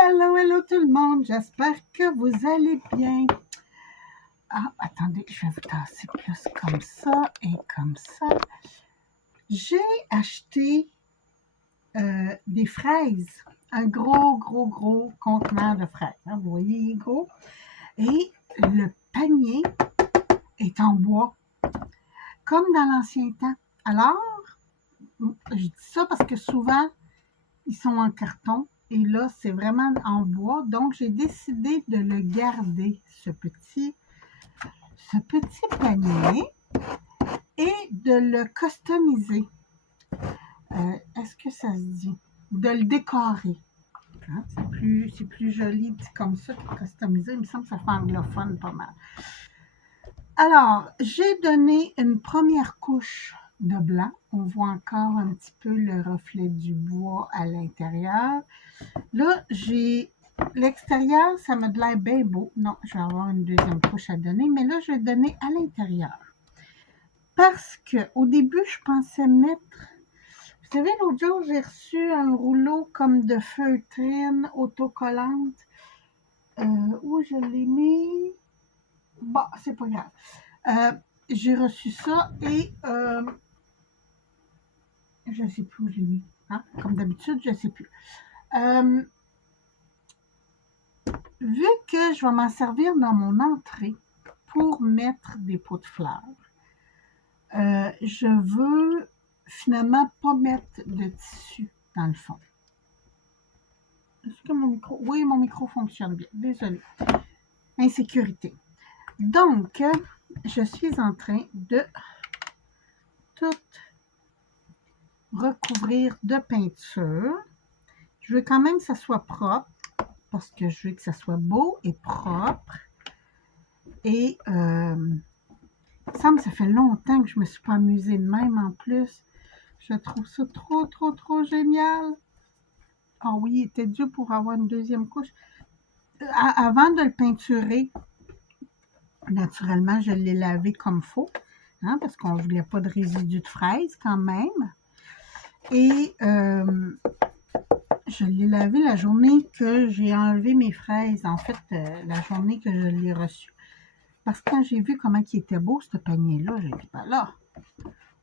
Hello, hello tout le monde, j'espère que vous allez bien. Ah, attendez, je vais vous tasser plus comme ça et comme ça. J'ai acheté des fraises, un gros contenant de fraises. Hein, vous voyez, il est gros. Et le panier est en bois, comme dans l'ancien temps. Alors, je dis ça parce que souvent, ils sont en carton. Et là, c'est vraiment en bois. Donc, j'ai décidé de le garder, ce petit panier, et de le customiser. Est-ce que ça se dit? De le décorer. Hein? C'est plus joli dit comme ça que customiser. Il me semble que ça fait anglophone pas mal. Alors, j'ai donné une première couche de blanc. On voit encore un petit peu le reflet du bois à l'intérieur. Là, j'ai l'extérieur, ça me de l'air bien beau. Non, je vais avoir une deuxième couche à donner, mais là, je vais donner à l'intérieur. Parce qu'au début, je pensais mettre... Vous savez, l'autre jour, j'ai reçu un rouleau comme de feutrine autocollante. Où je l'ai mis? Bon, c'est pas grave. J'ai reçu ça et je ne sais plus où je l'ai mis. Hein? Comme d'habitude, je ne sais plus. Vu que je vais m'en servir dans mon entrée pour mettre des pots de fleurs, je veux finalement pas mettre de tissu dans le fond. Est-ce que mon micro... Oui, mon micro fonctionne bien. Désolée. Insécurité. Donc, je suis en train de tout recouvrir de peinture. Je veux quand même que ça soit propre parce que je veux que ça soit beau et propre. Et il me semble que ça fait longtemps que je ne me suis pas amusée de même en plus. Je trouve ça trop génial. Ah oui, il était dû pour avoir une deuxième couche. Avant de le peinturer, naturellement, je l'ai lavé comme il faut, hein, parce qu'on ne voulait pas de résidus de fraises quand même. Et je l'ai lavé la journée que j'ai enlevé mes fraises, en fait, la journée que je l'ai reçu. Parce que quand j'ai vu comment il était beau, ce panier-là, j'ai dit, ben là,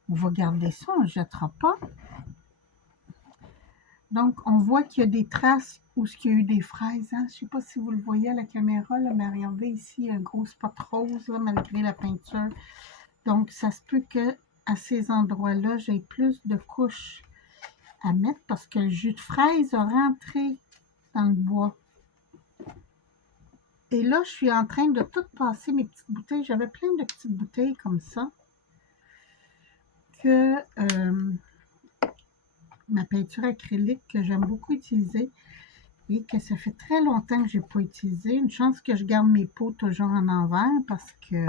on va garder ça, on ne jettera pas. Donc, on voit qu'il y a des traces où il y a eu des fraises. Hein? Je ne sais pas si vous le voyez à la caméra, là, mais regardez ici, un gros spot rose, là, malgré la peinture. Donc, ça se peut qu'à ces endroits-là, j'ai plus de couches à mettre parce que le jus de fraise a rentré dans le bois. Et là, je suis en train de tout passer mes petites bouteilles. J'avais plein de petites bouteilles comme ça que ma peinture acrylique que j'aime beaucoup utiliser et que ça fait très longtemps que je n'ai pas utilisé. Une chance que je garde mes pots toujours en envers parce que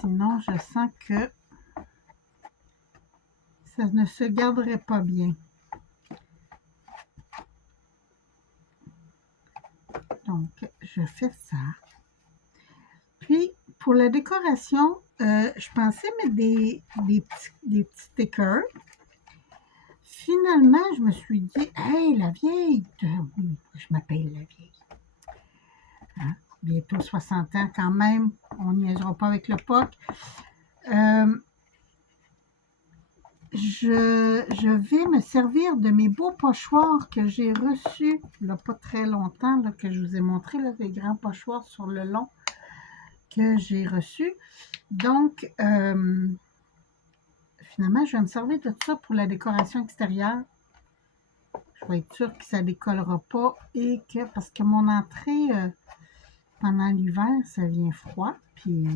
sinon, je sens que ça ne se garderait pas bien. Donc, je fais ça. Puis, pour la décoration, je pensais mettre des petits stickers. Finalement, je me suis dit, hey, la vieille, oui, je m'appelle la vieille. Hein? Bientôt 60 ans quand même, on n'y niaisera pas avec le POC. Je vais me servir de mes beaux pochoirs que j'ai reçus il n'y a pas très longtemps, là, que je vous ai montré, là, des grands pochoirs sur le long que j'ai reçus. Donc, finalement, je vais me servir de ça pour la décoration extérieure. Je vais être sûre que ça ne décollera pas et que, parce que mon entrée, pendant l'hiver, ça vient froid, puis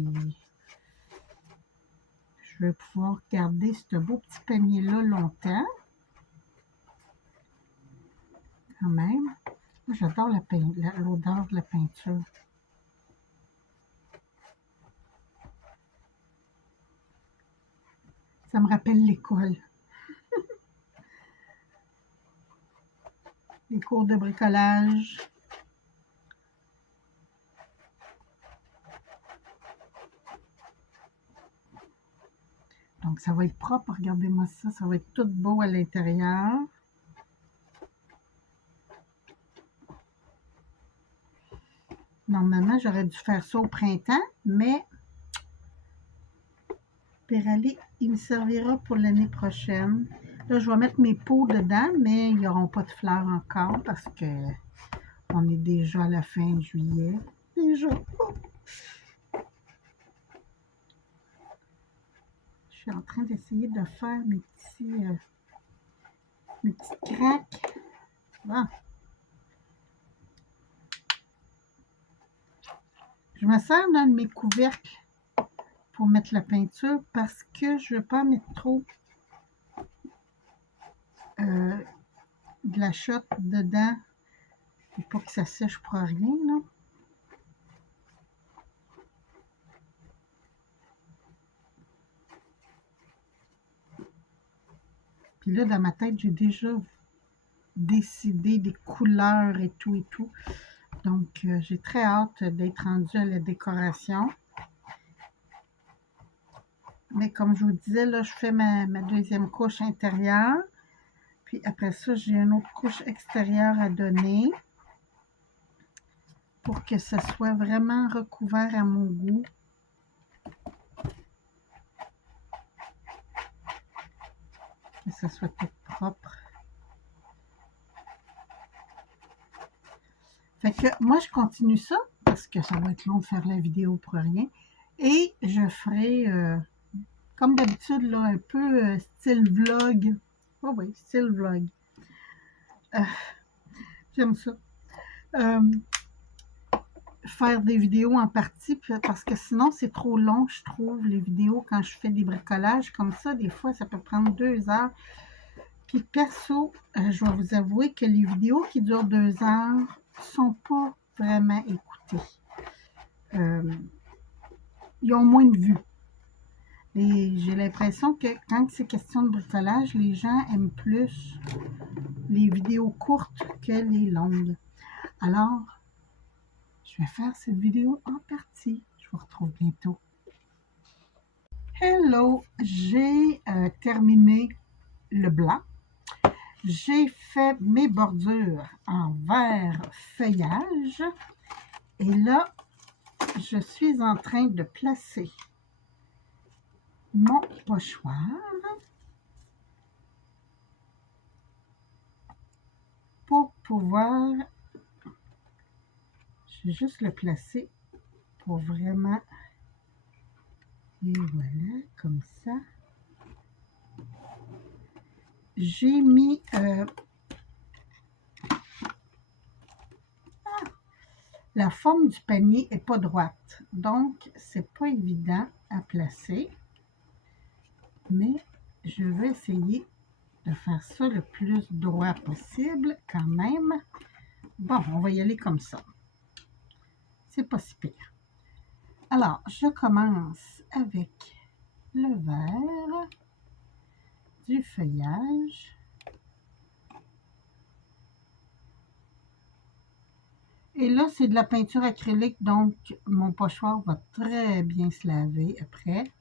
je vais pouvoir garder ce beau petit panier-là longtemps. Quand même. J'adore l'odeur de la peinture. Ça me rappelle l'école. Les cours de bricolage. Donc, ça va être propre. Regardez-moi ça. Ça va être tout beau à l'intérieur. Normalement, j'aurais dû faire ça au printemps, mais Pérali, il me servira pour l'année prochaine. Là, je vais mettre mes pots dedans, mais ils n'auront pas de fleurs encore parce que on est déjà à la fin juillet. Déjà. Je suis en train d'essayer de faire mes petites craques. Bon. Je me sers d'un de mes couvercles pour mettre la peinture parce que je ne veux pas mettre trop de la shot dedans et pas que ça sèche pour rien, là. Puis là, dans ma tête, j'ai déjà décidé des couleurs et tout et tout. Donc, j'ai très hâte d'être rendue à la décoration. Mais comme je vous disais, là, je fais ma deuxième couche intérieure. Puis après ça, j'ai une autre couche extérieure à donner pour que ce soit vraiment recouvert à mon goût. Que ce soit tout propre. Fait que moi, je continue ça parce que ça va être long de faire la vidéo pour rien. Et je ferai, comme d'habitude, là, un peu style vlog. Oh oui, style vlog. J'aime ça. Faire des vidéos en partie parce que sinon, c'est trop long, je trouve, les vidéos quand je fais des bricolages comme ça. Des fois, ça peut prendre 2 heures. Puis perso, je vais vous avouer que les vidéos qui durent 2 heures sont pas vraiment écoutées. Ils ont moins de vues. Et j'ai l'impression que quand c'est question de bricolage, les gens aiment plus les vidéos courtes que les longues. Alors, je vais faire cette vidéo en partie. Je vous retrouve bientôt. Hello! J'ai terminé le blanc. J'ai fait mes bordures en vert feuillage. Et là, je suis en train de placer mon pochoir pour pouvoir, je vais juste le placer pour vraiment, et voilà, comme ça. J'ai mis, la forme du panier n'est pas droite, donc c'est pas évident à placer, mais je vais essayer de faire ça le plus droit possible quand même. Bon, on va y aller comme ça. C'est pas si pire. Alors, je commence avec le vert, du feuillage. Et là, c'est de la peinture acrylique, donc mon pochoir va très bien se laver après.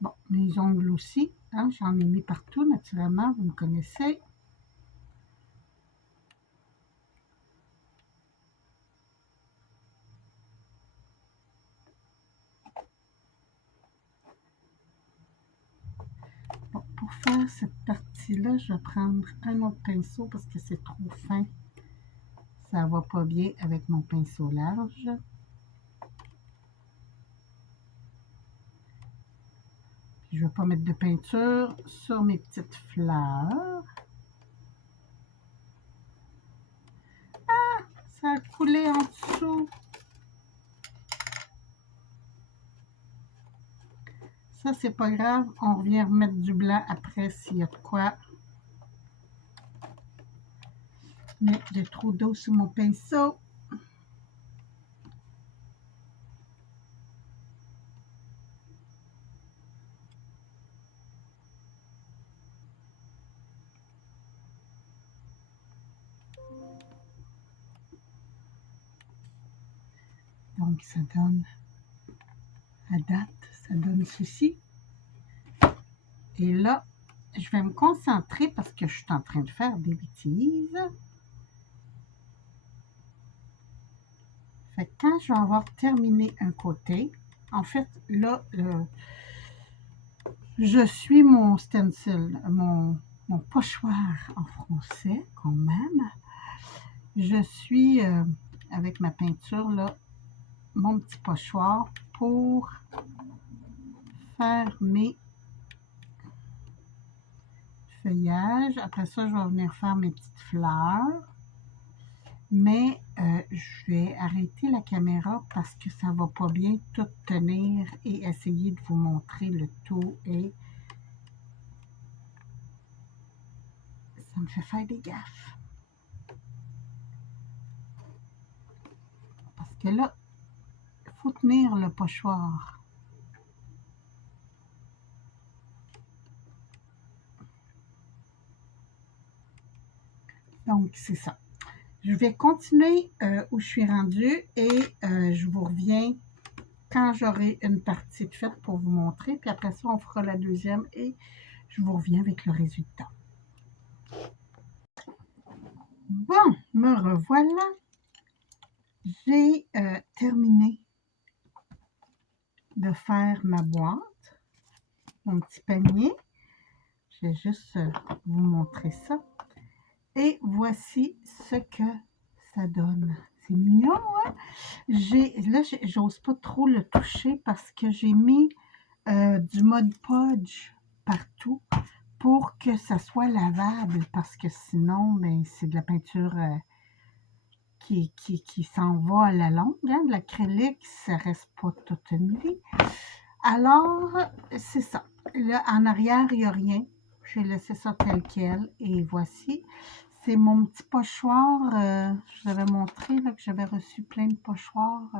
Bon, mes ongles aussi, hein, j'en ai mis partout naturellement, vous me connaissez. Bon, pour faire cette partie-là, je vais prendre un autre pinceau parce que c'est trop fin. Ça va pas bien avec mon pinceau large. Je ne vais pas mettre de peinture sur mes petites fleurs. Ah, ça a coulé en dessous. Ça, c'est pas grave. On revient remettre du blanc après s'il y a de quoi. Mais j'ai trop d'eau sur mon pinceau. Donc, ça donne, à date, ça donne ceci. Et là, je vais me concentrer parce que je suis en train de faire des bêtises. Fait que quand je vais avoir terminé un côté, en fait, là, je suis mon stencil, mon pochoir en français, quand même. Je suis, avec ma peinture, là, mon petit pochoir pour faire mes feuillages. Après ça, je vais venir faire mes petites fleurs. Mais je vais arrêter la caméra parce que ça va pas bien tout tenir et essayer de vous montrer le tout et ça me fait faire des gaffes. Parce que là, il faut tenir le pochoir. Donc, c'est ça. Je vais continuer où je suis rendue et je vous reviens quand j'aurai une partie de faite pour vous montrer. Puis après ça, on fera la deuxième et je vous reviens avec le résultat. Bon, me revoilà. J'ai terminé de faire ma boîte, mon petit panier. Je vais juste vous montrer ça. Et voici ce que ça donne. C'est mignon, hein? Là, j'ose pas trop le toucher parce que j'ai mis du Mod Podge partout pour que ça soit lavable parce que sinon, ben, c'est de la peinture qui s'en va à la longue. Hein? De l'acrylique, ça reste pas toute une vie. Alors, c'est ça. Là, en arrière, il n'y a rien. J'ai laissé ça tel quel. Et voici. C'est mon petit pochoir. Je vous avais montré là, que j'avais reçu plein de pochoirs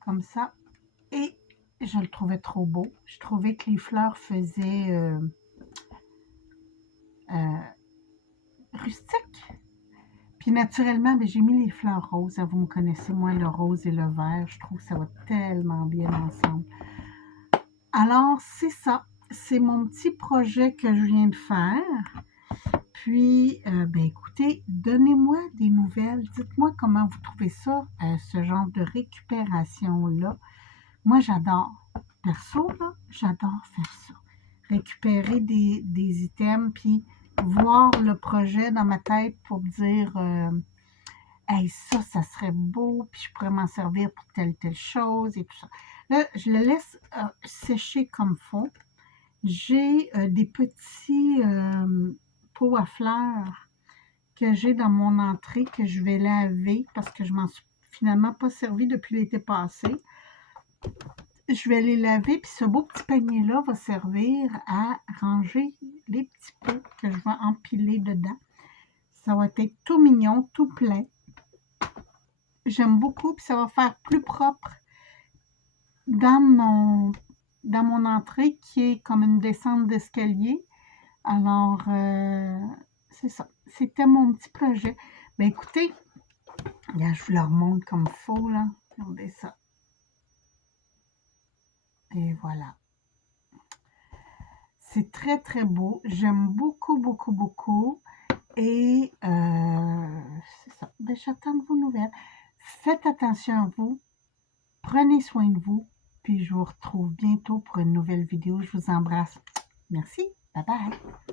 comme ça. Et je le trouvais trop beau. Je trouvais que les fleurs faisaient rustique. Puis naturellement, j'ai mis les fleurs roses. Vous me connaissez, moi, le rose et le vert. Je trouve que ça va tellement bien ensemble. Alors, c'est ça. C'est mon petit projet que je viens de faire. Puis, ben écoutez, donnez-moi des nouvelles. Dites-moi comment vous trouvez ça, ce genre de récupération-là. Moi, j'adore. Perso, là, j'adore faire ça. Récupérer des items, puis voir le projet dans ma tête pour dire hey, ça serait beau, puis je pourrais m'en servir pour telle chose et tout ça. Là, je le laisse sécher comme faut. J'ai des petits pots à fleurs que j'ai dans mon entrée que je vais laver parce que je m'en suis finalement pas servi depuis l'été passé. Je vais les laver, puis ce beau petit panier-là va servir à ranger les petits pots que je vais empiler dedans. Ça va être tout mignon, tout plein. J'aime beaucoup, puis ça va faire plus propre dans mon entrée qui est comme une descente d'escalier. Alors, c'est ça. C'était mon petit projet. Ben écoutez, là, je vous le remonte comme faux, là. Regardez ça. Et voilà. C'est très, très beau. J'aime beaucoup, beaucoup, beaucoup. Et c'est ça. Ben, j'attends de vos nouvelles. Faites attention à vous. Prenez soin de vous. Puis je vous retrouve bientôt pour une nouvelle vidéo. Je vous embrasse. Merci. Bye bye.